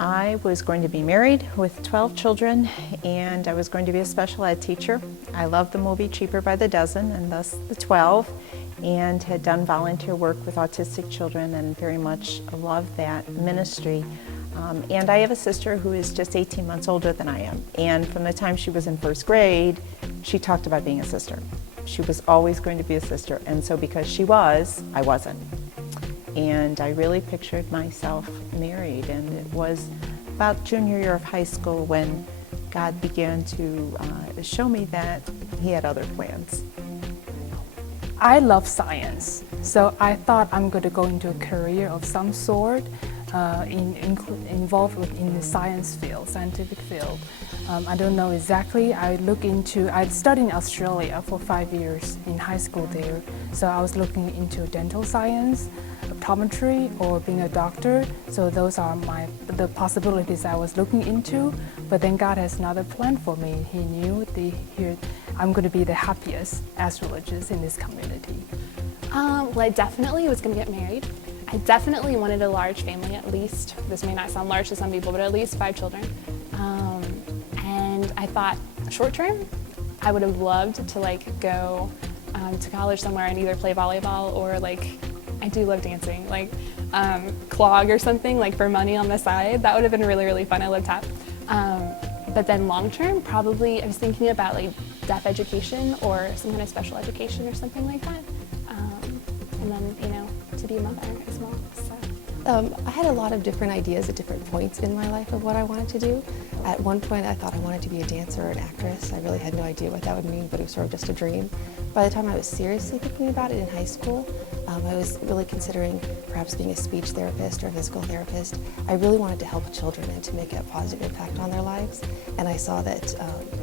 I was going to be married with 12 children, and I was going to be a special ed teacher. I loved the movie Cheaper by the Dozen, and thus the 12, and had done volunteer work with autistic children and very much loved that ministry. And I have a sister who is just 18 months older than I am, and from the time she was in first grade, she talked about being a sister. She was always going to be a sister, and so because she was, I wasn't. And I really pictured myself married, and it was about junior year of high school when God began to show me that He had other plans. I love science, so I thought I'm going to go into a career of some sort involved in the science field, scientific field. I don't know exactly. I studied in Australia for 5 years in high school there, so I was looking into dental science, optometry, or being a doctor. So those are the possibilities I was looking into. But then God has another plan for me. He knew I'm going to be the happiest as religious in this community. Well, I definitely was going to get married. I definitely wanted a large family, at least. This may not sound large to some people, but at least 5 children. And I thought, short term, I would have loved to go to college somewhere and either play volleyball or I do love dancing, clog or something for money on the side. That would have been really, really fun. I love tap. But then long term, probably I was thinking about deaf education or some kind of special education or something like that. And then, to be a mother as well. So. I had a lot of different ideas at different points in my life of what I wanted to do. At one point I thought I wanted to be a dancer or an actress. I really had no idea what that would mean, but it was sort of just a dream. By the time I was seriously thinking about it in high school, I was really considering perhaps being a speech therapist or a physical therapist. I really wanted to help children and to make a positive impact on their lives. And I saw that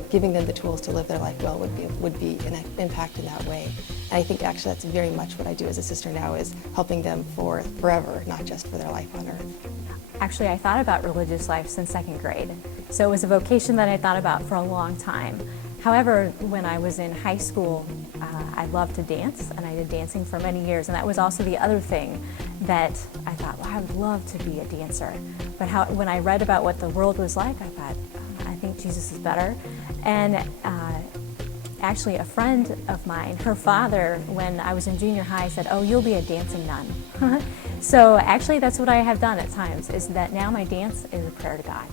giving them the tools to live their life well would be an impact in that way. And I think actually that's very much what I do as a sister now, is helping them for forever, not just for their life on earth. Actually, I thought about religious life since second grade. So it was a vocation that I thought about for a long time. However, when I was in high school, I loved to dance, and I did dancing for many years, and that was also the other thing that I thought, well, I would love to be a dancer. But when I read about what the world was like, I thought, I think Jesus is better. And actually, a friend of mine, her father, when I was in junior high, said, oh, you'll be a dancing nun. So actually, that's what I have done at times, is that now my dance is a prayer to God.